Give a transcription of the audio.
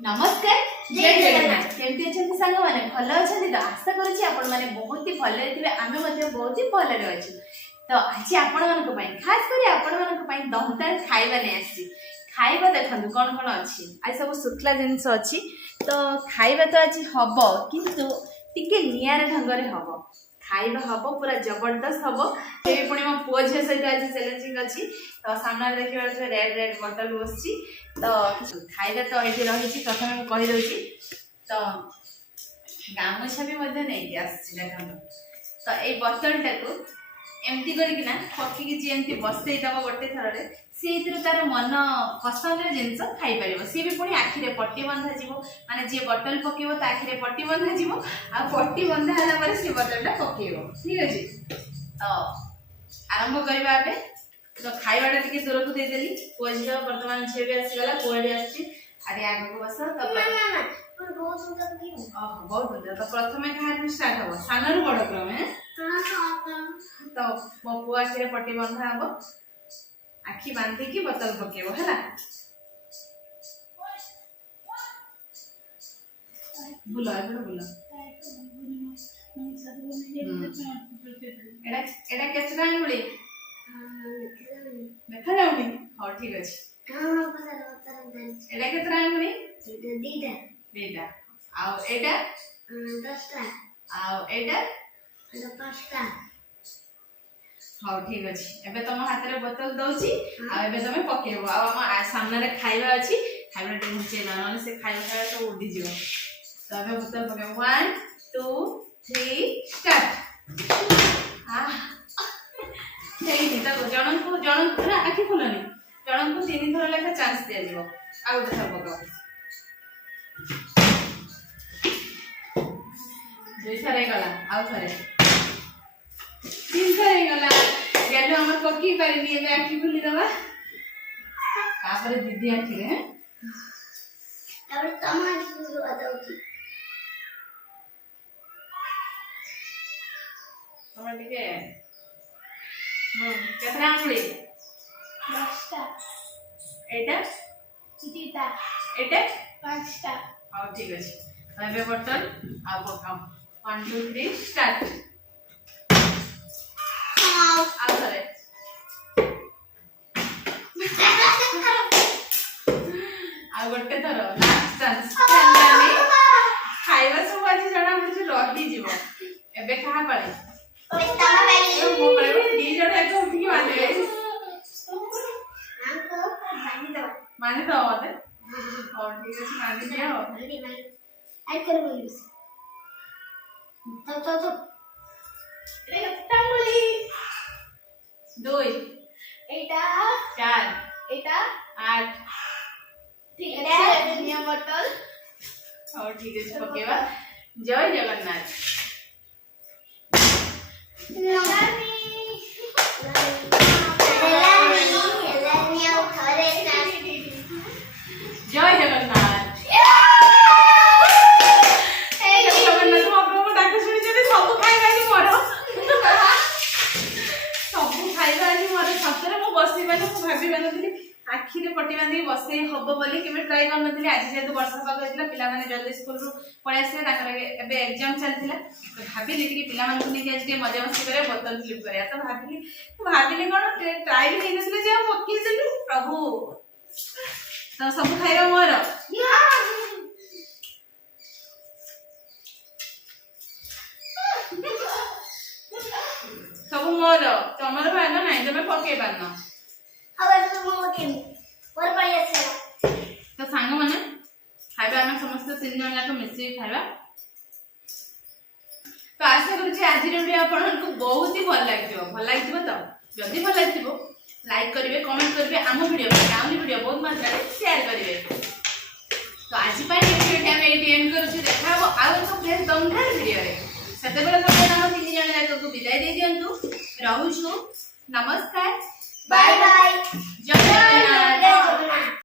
नमस्कार जय जगन्नाथ केमती अछंती सांग माने भलो अछंती तो आशा करूची आपण माने बहुत ही भले थिबे आमे मध्ये बहुत ही भले रहछु तो आज आपण मानको पई खास करी आपण मानको पई दमदार खाइबा नै आसी खाइबा देखंतु कोन कोन अछि आज सब सुखला जिंस अछि तो खाइबा तो आज हबो किंतु टिके नियार ढंगरे हबो खाइबा हबो पूरा जबरदस्त हबो ए पुणी मो पुओ झे सहित आज चैलेंजिंग अछि तो सामने देखिबा छ रेड रेड बोतल बसछि तो खाइबा तो एठी रहिछि प्रथमे म कहि दउछि तो गामछा भी मध्ये नै आछि देखंतु तो ए बोतल टाको एमती करी ना पक्षी की जेमती बसई दब गोटे थर से तार मन पसंद जिनस खाई पार सी भी पुणी आखिरे पट्टी बंधा जीव माने जी बोतल पकेब तो आखिरे पट्टी बंधा जीव आ पट्टी बंधा है सी बोतल पकेब ठीक अच्छे तो आरंभ करवा तो खाइबाटा टी दूर को देदेली पुआ झी बर्तमान झी भी आसीगला पुआ भी आगे आगे बस तो बहुत सुंदर तो प्रथम कहानी स्टार्ट हम सान बड़ क्रमे तो मो पुआ आखिरे पट्टी बंधा हम आखि बांधिकी बोतल पकेब है बुला बुला एटा केतना अंगुली देखा जाउनी हां ठीक अछि एटा केतना अंगुली दीटा दीटा आ एटा 10टा आ एटा 5टा हाँ ठीक अच्छे एबे तुम हाथ में बोतल दउची आ एबे तुम पकेबो आ हम सामने रे खाइबा अछि खाइबा टे मुचे न से खाइबा तो उडी जिवो तो एबे बोतल पकेबो 1 2 3 स्टार्ट आ नहीं तो जणन को ना आखि खोलनी जणन को तीन थर लेखा चांस दिया जिवो आ गोटे थर पकाओ दुई थर गला आ थरे तीन थर गला गेलो हमर पक्की पारिनी एबे आखि खुली दबा तापर दीदी आखि रे तापर तमा आखि खुली बताउची तमा टिके केतना अंगुली 10टा एटा दीटा एटा 5टा हां ठीक अछि एबे बोतल आ पकाओ 1 2 3 स्टार्ट आउरे आ गोटे थर लास्ट चांस खाइबा सब आज जणा मुझे रही जीव एबे कहा पाले मो पाले दी जण एक उठी के माने माने दो मते और ठीक है माने दिया हो ऐड कर बोलिस तो रे टंगुली 2 एटा 4 एटा 8 ठीक है दुनिया बोतल और ठीक है पकेवा जय जगन्नाथ जय जगन्नाथ आखिरे पट्टी बांधी बसे हबो बोली केबे ट्राई कर नथिले आज जेतु वर्षा पाग होइतला पिला माने जल्दी स्कूल रु पळे आसे ताकर एबे एग्जाम चलथिला तो भाबिली कि पिला मान को लेके आज के मजा मस्ती करे बोतल फ्लिप करे तो भाबिली कोन ट्राई भी नथिले जे पक्की देली प्रभु तो सब खाइबा मोर सब मोर तमर भाग नै तमे पके पारना अगर तुम ओके और बढ़िया से तो सांग माने खाइबा हम समस्त तीन जन जाक मिसी खाइबा तो आशा करू आज वीडियो आपन को बहुत ही भल लागियो तो जदी भल लागियो लाइक करिवे कमेंट करिवे हम वीडियो डाउन वीडियो बहुत मात्रा रे शेयर करिवे तो आज पय वीडियो हम एडी एंड करू छी देखाबो आ एक फ्रेश दमदार वीडियो रे सते बेला तो हम तीन जन जाक को विदाई दे दियंतु रहू छु नमस्कार बाय बाय जय जगन्नाथ।